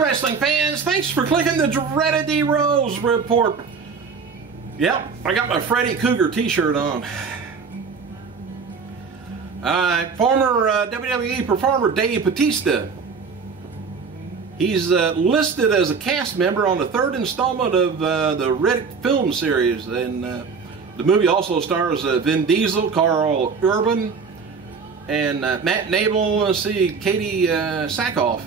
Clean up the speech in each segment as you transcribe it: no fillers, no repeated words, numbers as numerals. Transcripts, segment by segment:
wrestling fans, thanks for clicking the dreaded D Rose report. Yep, I got my Freddy Cougar t-shirt on. Former WWE performer Dave Batista. He's listed as a cast member on the third installment of the Riddick film series, and the movie also stars Vin Diesel, Carl Urban, and Matt Nable, Katie Sackhoff.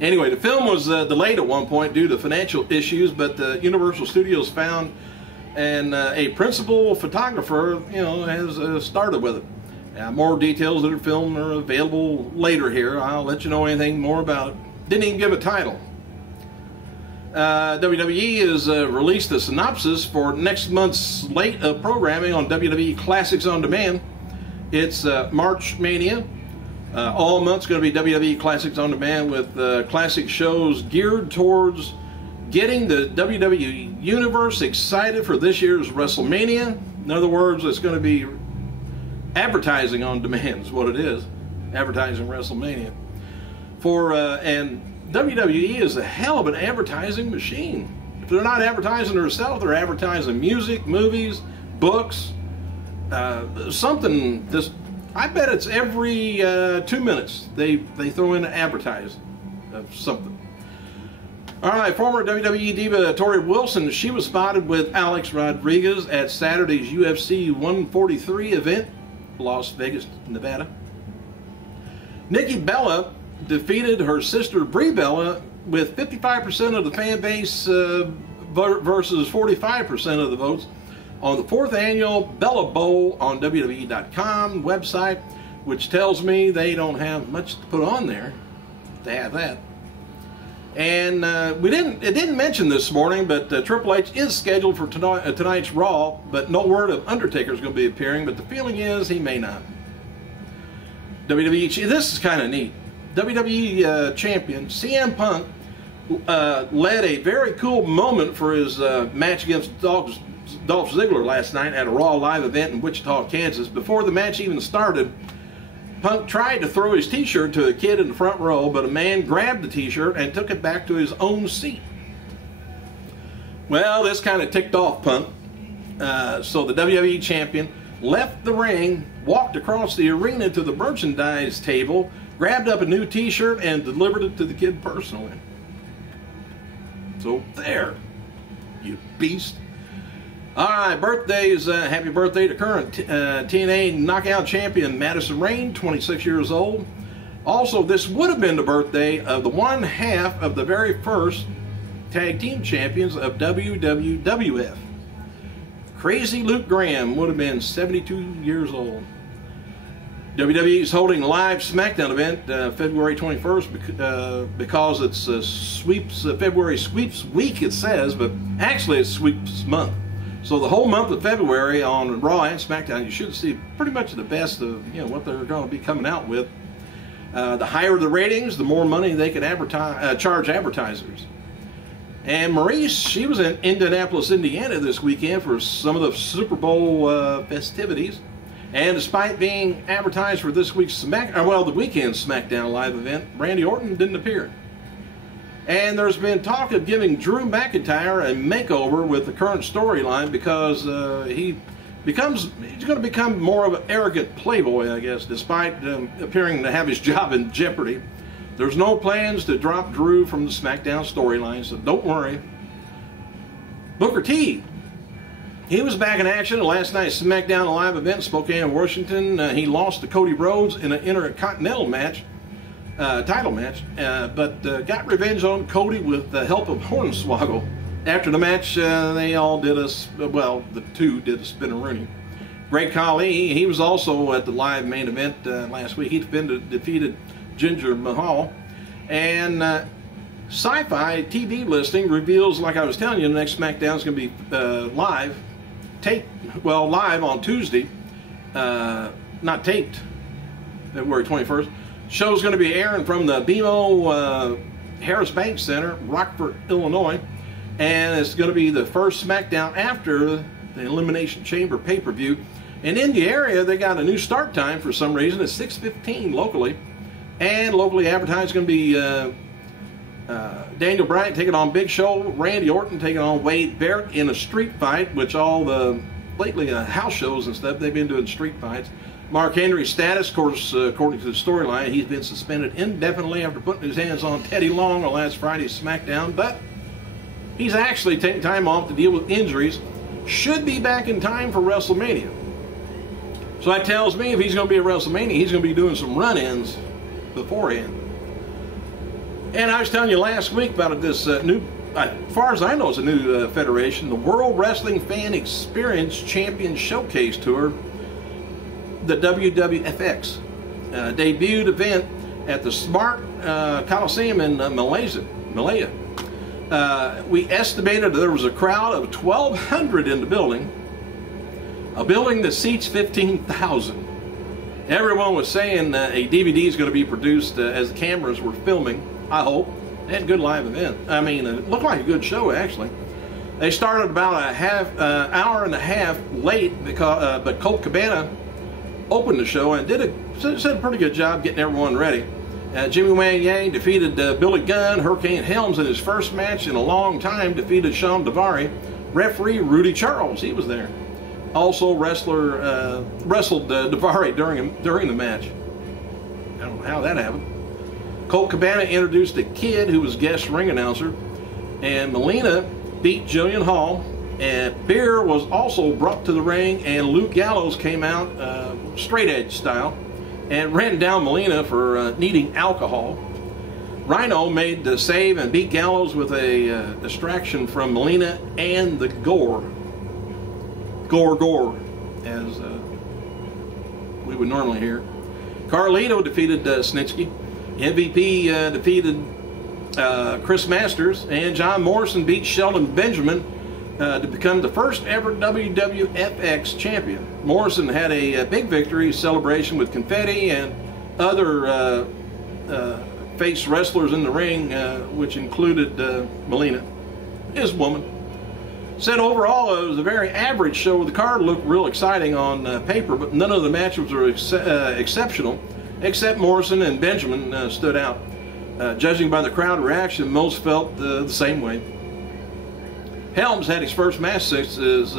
Anyway, the film was delayed at one point due to financial issues, but Universal Studios found and a principal photographer, has started with it. More details of the film are available later here. I'll let you know anything more about it. Didn't even give a title. WWE has released a synopsis for next month's slate of programming on WWE Classics on Demand. It's March Mania. All month's going to be WWE Classics on Demand with classic shows geared towards getting the WWE Universe excited for this year's WrestleMania. In other words, it's going to be advertising on demand is what it is. Advertising WrestleMania. And WWE is a hell of an advertising machine. If they're not advertising themselves, they're advertising music, movies, books, something. I bet it's every 2 minutes they throw in an advertising of something. All right, former WWE diva Tori Wilson, she was spotted with Alex Rodriguez at Saturday's UFC 143 event, Las Vegas, Nevada. Nikki Bella defeated her sister Brie Bella with 55% of the fan base versus 45% of the votes on the 4th annual Bella Bowl on WWE.com website, which tells me they don't have much to put on there to have that. And it didn't mention this morning, but Triple H is scheduled for tonight's Raw, but no word of Undertaker's going to be appearing, but the feeling is he may not. WWE, this is kind of neat. WWE champion CM Punk led a very cool moment for his match against Dolph Ziggler last night at a Raw live event in Wichita, Kansas. Before the match even started, Punk tried to throw his t-shirt to a kid in the front row, but a man grabbed the t-shirt and took it back to his own seat. Well, this kind of ticked off Punk. So the WWE champion left the ring, walked across the arena to the merchandise table, grabbed up a new t-shirt, and delivered it to the kid personally. So there, you beast. All right, birthdays. Happy birthday to current TNA Knockout Champion Madison Rayne, 26 years old. Also, this would have been the birthday of the one half of the very first tag team champions of WWF. Crazy Luke Graham would have been 72 years old. WWE is holding a live SmackDown event February 21st because it's February Sweeps Week, it says, but actually it's Sweeps Month. So the whole month of February on Raw and SmackDown, you should see pretty much the best of what they're going to be coming out with. The higher the ratings, the more money they can charge advertisers. And Maurice, she was in Indianapolis, Indiana this weekend for some of the Super Bowl festivities. And despite being advertised for this week's the weekend SmackDown live event, Randy Orton didn't appear. And there's been talk of giving Drew McIntyre a makeover with the current storyline because he's going to become more of an arrogant playboy, I guess, despite appearing to have his job in jeopardy. There's no plans to drop Drew from the SmackDown storyline, so don't worry. Booker T, he was back in action at last night's SmackDown Live event in Spokane, Washington. He lost to Cody Rhodes in an Intercontinental match. Title match, but got revenge on Cody with the help of Hornswoggle. After the match, they all did the two did a spinneroonie. Great Khali, he was also at the live main event last week. He defeated Jinder Mahal. And Sci-Fi TV listing reveals, like I was telling you, the next SmackDown is going to be live on Tuesday, not taped, February 21st. Show's going to be airing from the BMO Harris Bank Center, Rockford, Illinois, and it's going to be the first SmackDown after the Elimination Chamber pay-per-view. And in the area, they got a new start time for some reason. It's 6:15 locally, And locally advertised is going to be Daniel Bryan taking on Big Show, Randy Orton taking on Wade Barrett in a street fight, which all the lately house shows and stuff, they've been doing street fights. Mark Henry's status, of course, according to the storyline, he's been suspended indefinitely after putting his hands on Teddy Long on last Friday's SmackDown, but he's actually taking time off to deal with injuries. Should be back in time for WrestleMania. So that tells me if he's going to be at WrestleMania, he's going to be doing some run-ins beforehand. And I was telling you last week about this new, as far as I know, it's a new federation, the World Wrestling Fan Experience Champion Showcase Tour, the WWFX. Debuted event at the Smart Coliseum in Malaya. We estimated there was a crowd of 1,200 in the building, a building that seats 15,000. Everyone was saying a DVD is going to be produced as the cameras were filming. I hope. They had a good live event. I mean, it looked like a good show, actually. They started about a hour and a half late, because, but Colt Cabana opened the show and did a pretty good job getting everyone ready. Jimmy Wang Yang defeated Billy Gunn. Hurricane Helms in his first match in a long time defeated Sean Daivari. Referee Rudy Charles, he was there. Also wrestled Daivari during the match. I don't know how that happened. Colt Cabana introduced a kid who was guest ring announcer, and Melina beat Jillian Hall, and beer was also brought to the ring, and Luke Gallows came out straight edge style and ran down Melina for needing alcohol. Rhino made the save and beat Gallows with a distraction from Melina and the Gore, as we would normally hear. Carlito defeated Snitsky. MVP defeated Chris Masters, and John Morrison beat Sheldon Benjamin to become the first ever WWFX champion. Morrison had a big victory celebration with confetti and other face wrestlers in the ring, which included Melina, his woman. Said overall it was a very average show. The card looked real exciting on paper, but none of the matches were exceptional, except Morrison and Benjamin stood out. Judging by the crowd reaction, most felt the same way. Helms had his first match since his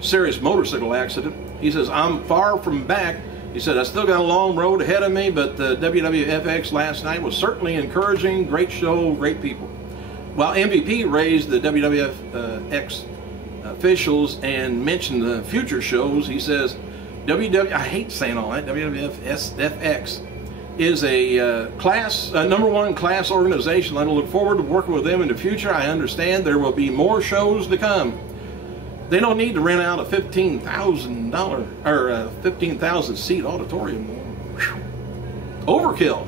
serious motorcycle accident. He says, "I'm far from back." He said, "I still got a long road ahead of me, but the WWFX last night was certainly encouraging. Great show, great people." While MVP raised the WWFX officials and mentioned the future shows, he says, I hate saying all that, WWFX is a #1 class organization. I look forward to working with them in the future. I understand there will be more shows to come. They don't need to rent out a $15,000 or 15,000 seat auditorium. Overkill.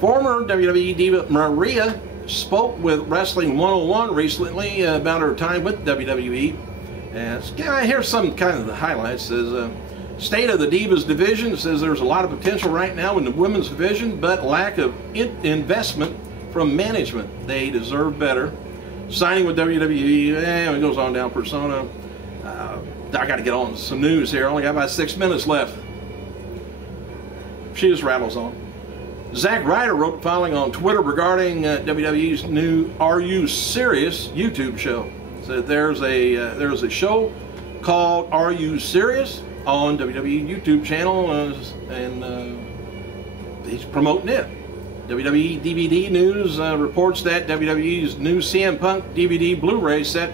Former WWE diva Maria spoke with Wrestling 101 recently about her time with WWE. Here's some kind of the highlights. Says, state of the Divas division. Says there's a lot of potential right now in the women's division, but lack of investment from management. They deserve better. Signing with WWE, it goes on down persona. I got to get on some news here. I only got about 6 minutes left. She just rattles on. Zack Ryder wrote the following on Twitter regarding WWE's new "Are You Serious" YouTube show. So there's a show called "Are You Serious" on WWE YouTube channel, and he's promoting it. WWE DVD News reports that WWE's new CM Punk DVD Blu-ray set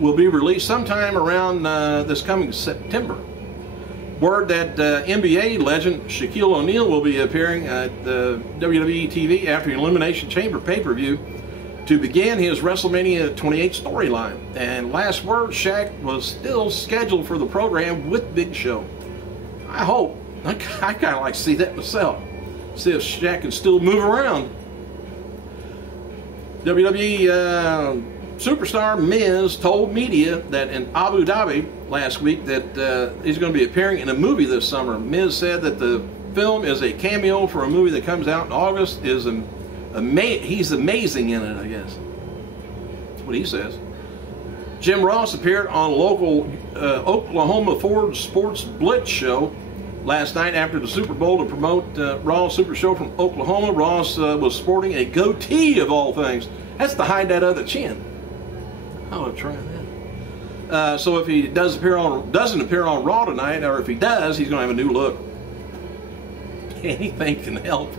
will be released sometime around this coming September. Word that NBA legend Shaquille O'Neal will be appearing at WWE TV after the Elimination Chamber pay-per-view to begin his WrestleMania 28 storyline. And last word, Shaq was still scheduled for the program with Big Show. I hope. I kind of like to see that myself. See if Shaq can still move around. WWE superstar Miz told media that in Abu Dhabi last week that he's going to be appearing in a movie this summer. Miz said that the film is a cameo for a movie that comes out in August. He's amazing in it, I guess. That's what he says. Jim Ross appeared on local Oklahoma Ford Sports Blitz show Last night after the Super Bowl to promote Raw's Super Show from Oklahoma, Ross was sporting a goatee of all things. That's to hide that other chin. I'll try that. So if he doesn't appear on Raw tonight, or if he does, he's going to have a new look. Anything can help.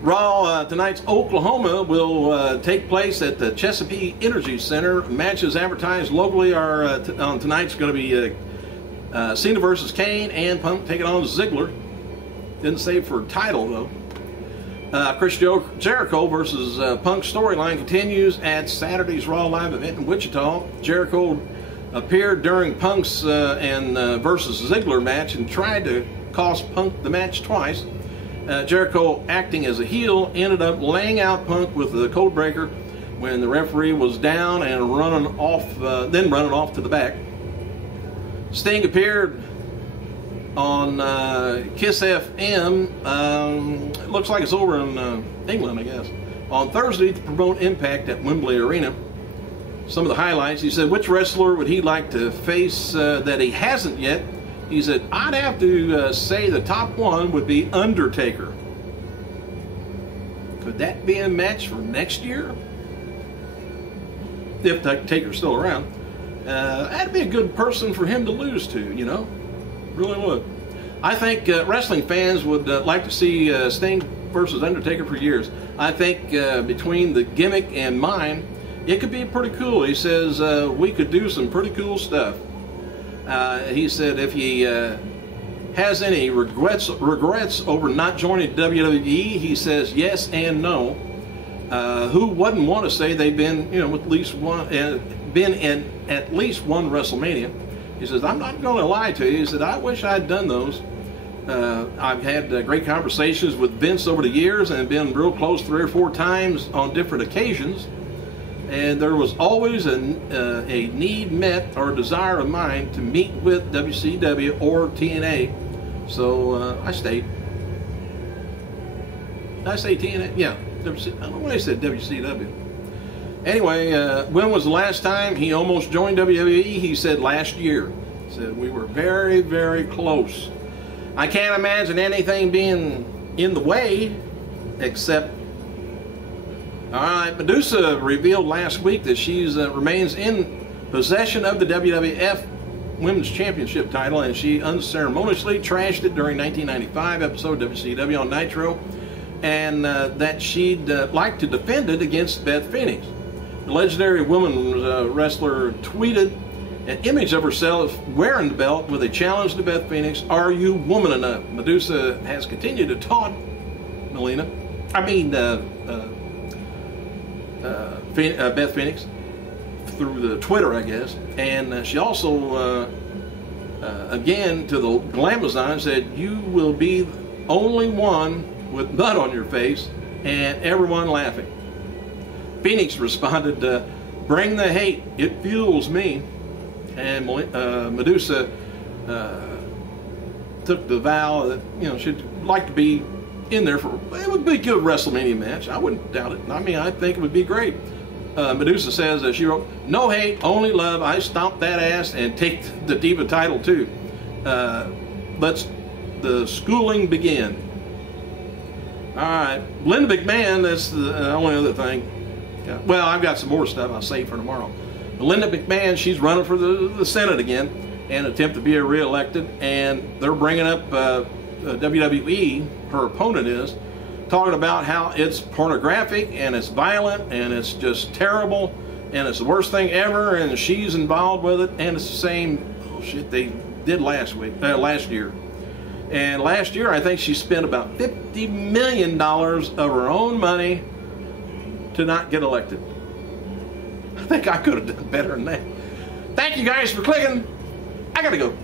Raw tonight's Oklahoma will take place at the Chesapeake Energy Center. Matches advertised locally are on tonight's going to be Cena versus Kane and Punk taking on Ziggler. Didn't say for title though. Chris Jericho versus Punk storyline continues at Saturday's Raw live event in Wichita. Jericho appeared during Punk's and versus Ziggler match and tried to cost Punk the match twice. Jericho, acting as a heel, ended up laying out Punk with the code breaker when the referee was down and running off to the back. Sting appeared on Kiss FM. It looks like it's over in England, I guess, on Thursday to promote Impact at Wembley Arena. Some of the highlights: he said, which wrestler would he like to face that he hasn't yet? He said, I'd have to say the top one would be Undertaker. Could that be a match for next year? If Taker's still around. That'd be a good person for him to lose to, you know. Really would. I think wrestling fans would like to see Sting versus Undertaker for years. I think between the gimmick and mine, it could be pretty cool. He says we could do some pretty cool stuff. He said if he has any regrets over not joining WWE, he says yes and no. Who wouldn't want to say they've been, you know, at least one, been in at least one WrestleMania? He says, I'm not going to lie to you. He said, I wish I'd done those. I've had great conversations with Vince over the years and been real close 3 or 4 times on different occasions. And there was always a need met or a desire of mine to meet with WCW or TNA. So I stayed. Did I say TNA? Yeah. I don't know why I said WCW. Anyway, when was the last time he almost joined WWE? He said last year. He said we were very, very close. I can't imagine anything being in the way except... All right, Medusa revealed last week that she remains in possession of the WWF Women's Championship title, and she unceremoniously trashed it during 1995 episode of WCW on Nitro, and that she'd like to defend it against Beth Phoenix. The legendary women's wrestler tweeted an image of herself wearing the belt with a challenge to Beth Phoenix, "Are you woman enough?" Medusa has continued to taunt Beth Phoenix through the Twitter, I guess, and she also again to the Glamazon said, "You will be the only one with mud on your face," and everyone laughing. Phoenix responded, "Bring the hate, it fuels me," and Medusa took the vow that, you know, she'd like to be in there for, it would be a good WrestleMania match. I wouldn't doubt it. I mean, I think it would be great. Medusa says, she wrote, "No hate, only love. I stomp that ass and take the Diva title too. Let's the schooling begin." All right, Linda McMahon, that's the only other thing. Yeah. Well, I've got some more stuff I'll save for tomorrow. But Linda McMahon, she's running for the Senate again and attempt to be reelected, and they're bringing up WWE, her opponent is, talking about how it's pornographic and it's violent and it's just terrible and it's the worst thing ever, and she's involved with it, and it's the same shit they did last year. And last year, I think she spent about $50 million of her own money to not get elected. I think I could have done better than that. Thank you guys for clicking. I gotta go.